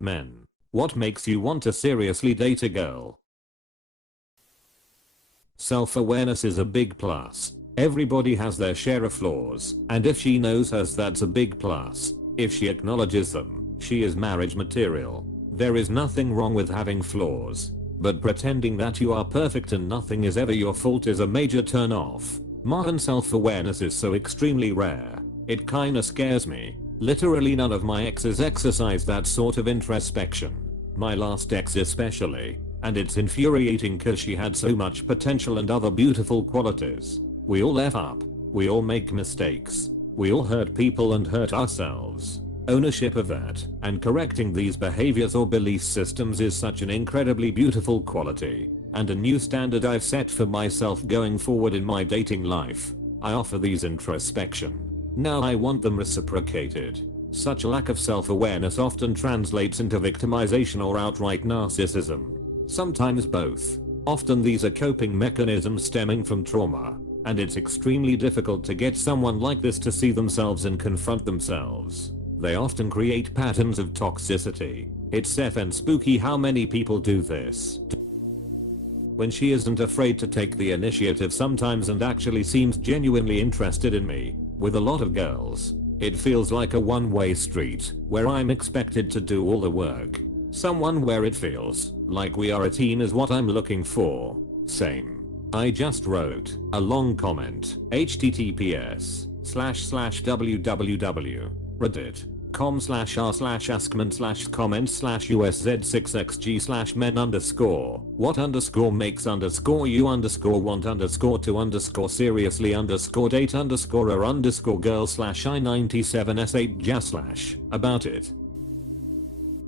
Men. What makes you want to seriously date a girl? Self-awareness is a big plus. Everybody has their share of flaws, and if she knows hers, that's a big plus. If she acknowledges them, she is marriage material. There is nothing wrong with having flaws, but pretending that you are perfect and nothing is ever your fault is a major turn off. Modern self-awareness is so extremely rare. It kinda scares me. Literally none of my exes exercise that sort of introspection. My last ex especially. And it's infuriating cause she had so much potential and other beautiful qualities. We all F up. We all make mistakes. We all hurt people and hurt ourselves. Ownership of that and correcting these behaviors or belief systems is such an incredibly beautiful quality and a new standard I've set for myself going forward in my dating life. I offer these introspection. Now I want them reciprocated. Such a lack of self-awareness often translates into victimization or outright narcissism. Sometimes both. Often these are coping mechanisms stemming from trauma, and it's extremely difficult to get someone like this to see themselves and confront themselves. They often create patterns of toxicity. It's effing spooky how many people do this. When she isn't afraid to take the initiative sometimes and actually seems genuinely interested in me. With a lot of girls, it feels like a one-way street where I'm expected to do all the work. Someone where it feels like we are a team is what I'm looking for. Same. I just wrote a long comment. https://www.com/ask_men_slash/you/z6xg/men_score what_I97s8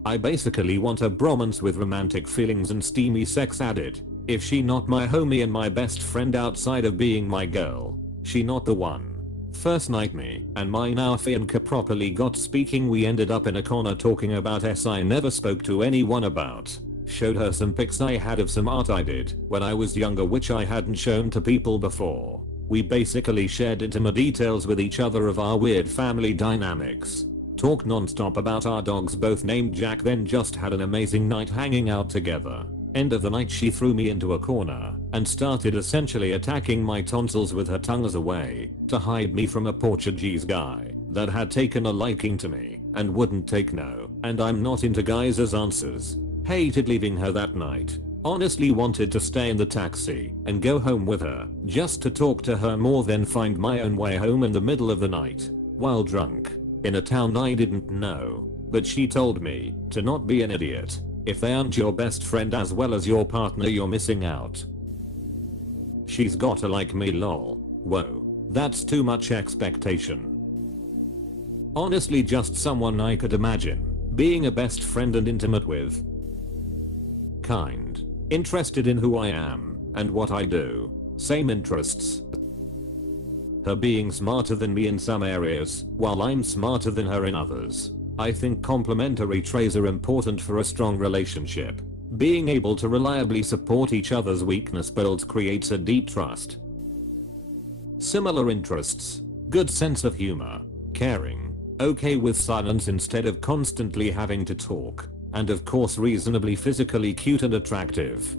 I basically want a bromance with romantic feelings and steamy sex added. If she not my homie and my best friend outside of being my girl, she not the one. First night me and my now fiancé properly got speaking. We ended up in a corner talking about I never spoke to anyone about. Showed her some pics I had of some art I did when I was younger which I hadn't shown to people before. We basically shared intimate details with each other of our weird family dynamics. Talked non-stop about our dogs both named Jack, then just had an amazing night hanging out together. End of the night she threw me into a corner and started essentially attacking my tonsils with her tongue as a way to hide me from a Portuguese guy that had taken a liking to me and wouldn't take no, and I'm not into guys as answers. Hated leaving her that night. Honestly wanted to stay in the taxi and go home with her just to talk to her more than find my own way home in the middle of the night while drunk in a town I didn't know, but she told me to not be an idiot. If they aren't your best friend as well as your partner, you're missing out. She's gotta like me lol. Whoa, that's too much expectation. Honestly just someone I could imagine being a best friend and intimate with. Kind. Interested in who I am and what I do. Same interests. Her being smarter than me in some areas, while I'm smarter than her in others. I think complementary traits are important for a strong relationship. Being able to reliably support each other's weakness creates a deep trust. Similar interests. Good sense of humor. Caring. Okay with silence instead of constantly having to talk. And of course reasonably physically cute and attractive.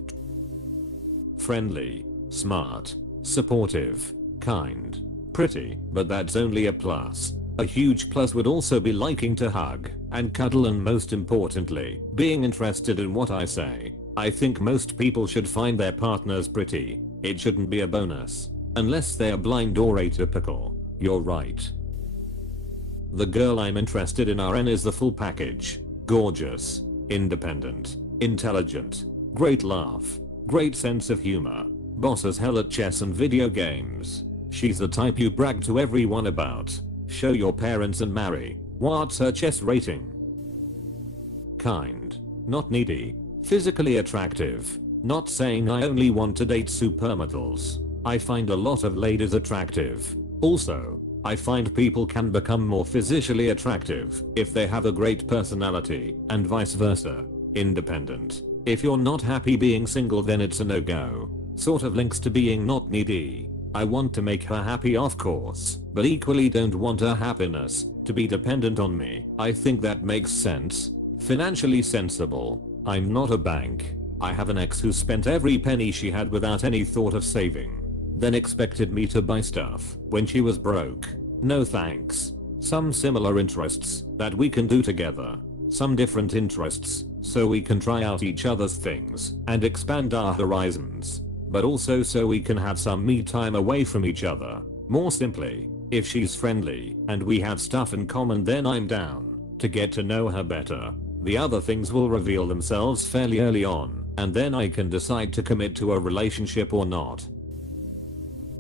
Friendly. Smart. Supportive. Kind. Pretty, but that's only a plus. A huge plus would also be liking to hug and cuddle, and most importantly, being interested in what I say. I think most people should find their partners pretty. It shouldn't be a bonus. Unless they are blind or atypical. You're right. The girl I'm interested in RN is the full package. Gorgeous. Independent. Intelligent. Great laugh. Great sense of humor. Boss as hell at chess and video games. She's the type you brag to everyone about. Show your parents and marry. What's her chess rating? Kind. Not needy. Physically attractive. Not saying I only want to date supermodels. I find a lot of ladies attractive. Also, I find people can become more physically attractive if they have a great personality, and vice versa. Independent. If you're not happy being single, then it's a no-go. Sort of links to being not needy. I want to make her happy, of course, but equally don't want her happiness to be dependent on me. I think that makes sense. Financially sensible. I'm not a bank. I have an ex who spent every penny she had without any thought of saving. Then expected me to buy stuff when she was broke. No thanks. Some similar interests that we can do together. Some different interests so we can try out each other's things and expand our horizons. But also so we can have some me time away from each other. More simply, if she's friendly and we have stuff in common, then I'm down to get to know her better. The other things will reveal themselves fairly early on, and then I can decide to commit to a relationship or not.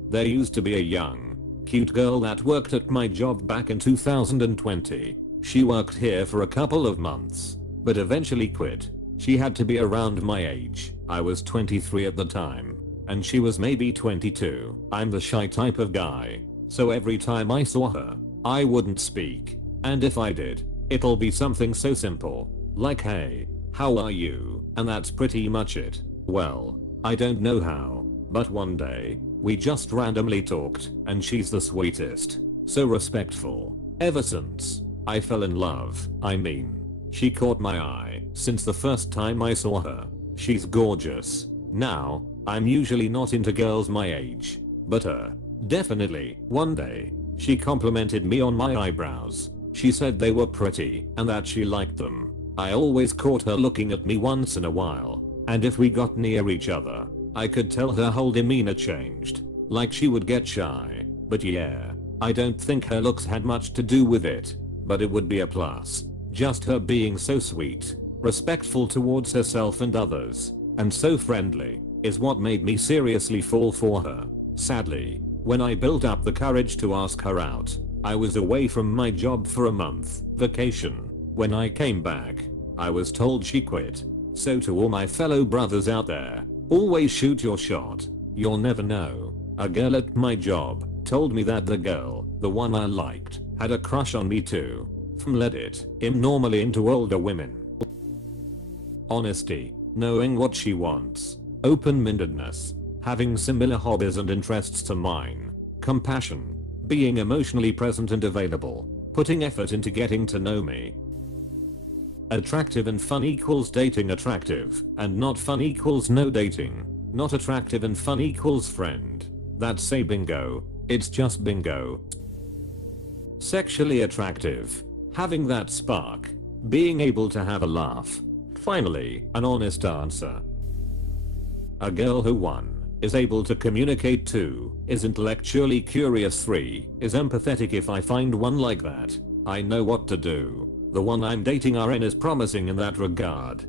There used to be a young, cute girl that worked at my job back in 2020. She worked here for a couple of months, but eventually quit. She had to be around my age. I was 23 at the time, and she was maybe 22. I'm the shy type of guy, so every time I saw her, I wouldn't speak. And if I did, it'll be something so simple, like hey, how are you? And that's pretty much it. Well, I don't know how, but one day, we just randomly talked, and she's the sweetest. So respectful. Ever since, I fell in love. I mean, she caught my eye since the first time I saw her. She's gorgeous. Now, I'm usually not into girls my age, but definitely. One day, she complimented me on my eyebrows. She said they were pretty and that she liked them. I always caught her looking at me once in a while, and if we got near each other, I could tell her whole demeanor changed, like she would get shy. But yeah, I don't think her looks had much to do with it, but it would be a plus. Just her being so sweet, respectful towards herself and others, and so friendly, is what made me seriously fall for her. Sadly, when I built up the courage to ask her out, I was away from my job for a month, vacation. When I came back, I was told she quit. So to all my fellow brothers out there, always shoot your shot. You'll never know. A girl at my job told me that the girl, the one I liked, had a crush on me too. From Reddit, I'm normally into older women. Honesty, knowing what she wants. Open-mindedness, having similar hobbies and interests to mine. Compassion, being emotionally present and available, putting effort into getting to know me. Attractive and fun equals dating. Attractive and not fun equals no dating. Not attractive and fun equals friend. That's say bingo. It's just bingo. Sexually attractive, having that spark, being able to have a laugh. Finally, an honest answer. A girl who 1 is able to communicate, 2 is intellectually curious, 3 is empathetic. If I find one like that, I know what to do. The one I'm dating RN is promising in that regard.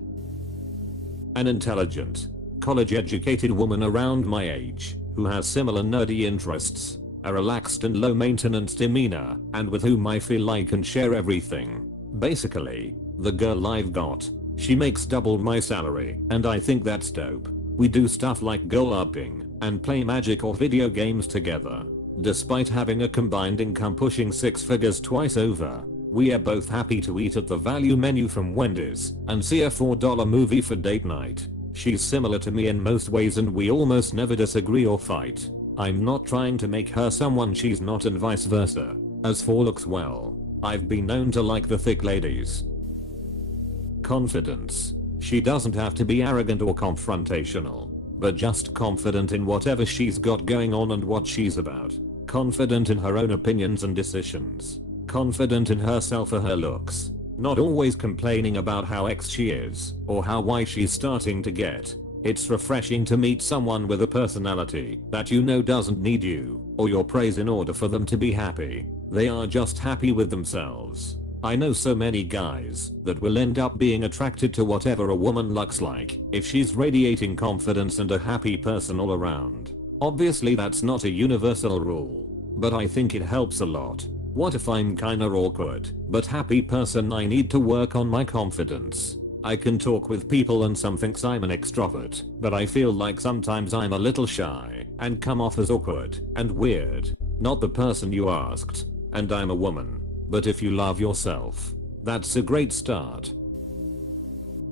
An intelligent, college-educated woman around my age, who has similar nerdy interests, a relaxed and low-maintenance demeanor, and with whom I feel I can share everything. Basically, the girl I've got. She makes double my salary, and I think that's dope. We do stuff like go upping, and play Magic or video games together. Despite having a combined income pushing 6 figures twice over, we are both happy to eat at the value menu from Wendy's and see a $4 movie for date night. She's similar to me in most ways and we almost never disagree or fight. I'm not trying to make her someone she's not and vice versa. As for looks, well, I've been known to like the thick ladies. Confidence. She doesn't have to be arrogant or confrontational, but just confident in whatever she's got going on and what she's about. Confident in her own opinions and decisions. Confident in herself or her looks. Not always complaining about how X she is, or how Y she's starting to get. It's refreshing to meet someone with a personality that you know doesn't need you or your praise in order for them to be happy. They are just happy with themselves. I know so many guys that will end up being attracted to whatever a woman looks like if she's radiating confidence and a happy person all around. Obviously that's not a universal rule, but I think it helps a lot. What if I'm kinda awkward but happy person? I need to work on my confidence. I can talk with people and some thinks I'm an extrovert, but I feel like sometimes I'm a little shy and come off as awkward and weird. Not the person you asked, and I'm a woman. But if you love yourself, that's a great start.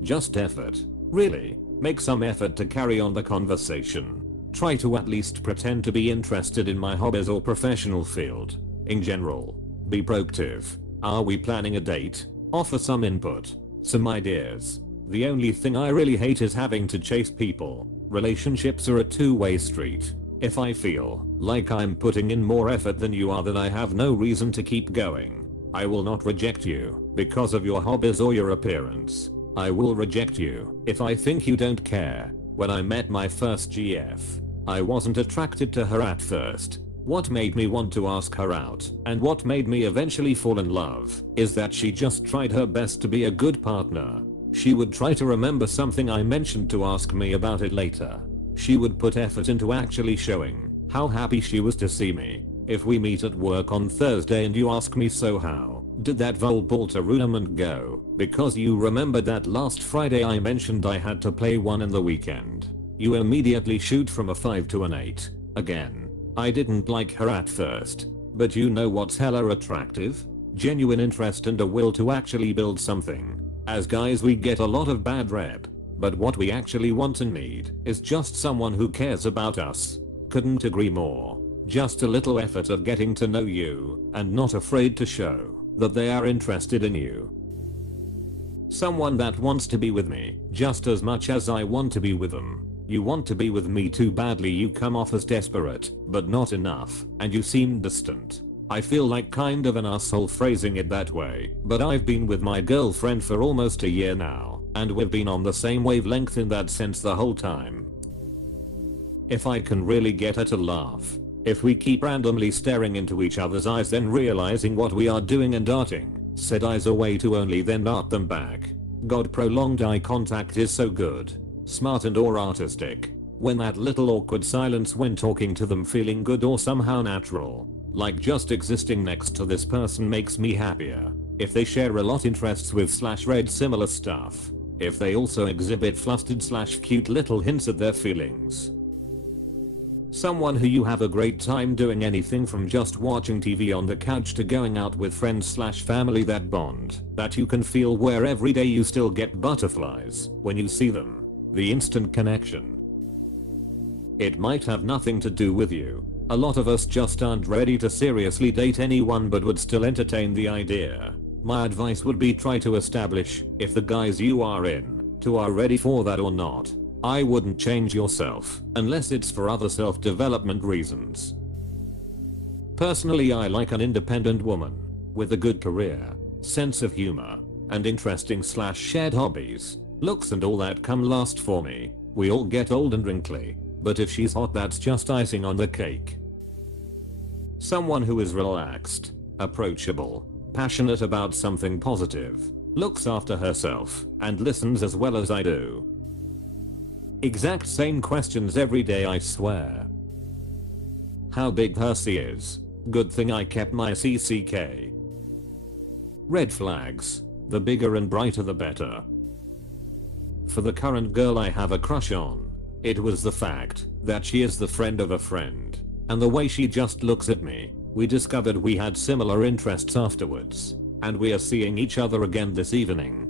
Just effort. Really, make some effort to carry on the conversation. Try to at least pretend to be interested in my hobbies or professional field. In general, be proactive. Are we planning a date? Offer some input. Some ideas. The only thing I really hate is having to chase people. Relationships are a two-way street. If I feel like I'm putting in more effort than you are, then I have no reason to keep going. I will not reject you because of your hobbies or your appearance. I will reject you if I think you don't care. When I met my first GF, I wasn't attracted to her at first. What made me want to ask her out, and what made me eventually fall in love, is that she just tried her best to be a good partner. She would try to remember something I mentioned to ask me about it later. She would put effort into actually showing how happy she was to see me. If we meet at work on Thursday and you ask me, so how did that volleyball tournament go? Because you remembered that last Friday I mentioned I had to play one in the weekend. You immediately shoot from a 5 to an 8. Again, I didn't like her at first, but you know what's hella attractive? Genuine interest and a will to actually build something. As guys we get a lot of bad rep, but what we actually want and need is just someone who cares about us. Couldn't agree more. Just a little effort at getting to know you and not afraid to show that they are interested in you. Someone that wants to be with me just as much as I want to be with them. You want to be with me too badly, you come off as desperate, but not enough, and you seem distant. I feel like kind of an asshole phrasing it that way, but I've been with my girlfriend for almost a year now, and we've been on the same wavelength in that sense the whole time. If I can really get her to laugh, if we keep randomly staring into each other's eyes, then realizing what we are doing and darting said eyes away to only then dart them back. God, prolonged eye contact is so good. Smart and or artistic. When that little awkward silence when talking to them, feeling good or somehow natural. Like just existing next to this person makes me happier. If they share a lot interests with / read similar stuff. If they also exhibit flustered / cute little hints at their feelings. Someone who you have a great time doing anything from just watching TV on the couch to going out with friends / family, that bond that you can feel where every day you still get butterflies when you see them. The instant connection. It might have nothing to do with you. A lot of us just aren't ready to seriously date anyone but would still entertain the idea. My advice would be try to establish if the guys you are into are ready for that or not. I wouldn't change yourself unless it's for other self-development reasons. Personally, I like an independent woman with a good career, sense of humor, and interesting / shared hobbies. Looks and all that come last for me. We all get old and wrinkly, but if she's hot, that's just icing on the cake. Someone who is relaxed, approachable, passionate about something positive, looks after herself, and listens as well as I do. Exact same questions every day, I swear. How big her C is. Good thing I kept my CCK. Red flags. The bigger and brighter the better. For the current girl I have a crush on, it was the fact that she is the friend of a friend, and the way she just looks at me. We discovered we had similar interests afterwards, and we are seeing each other again this evening.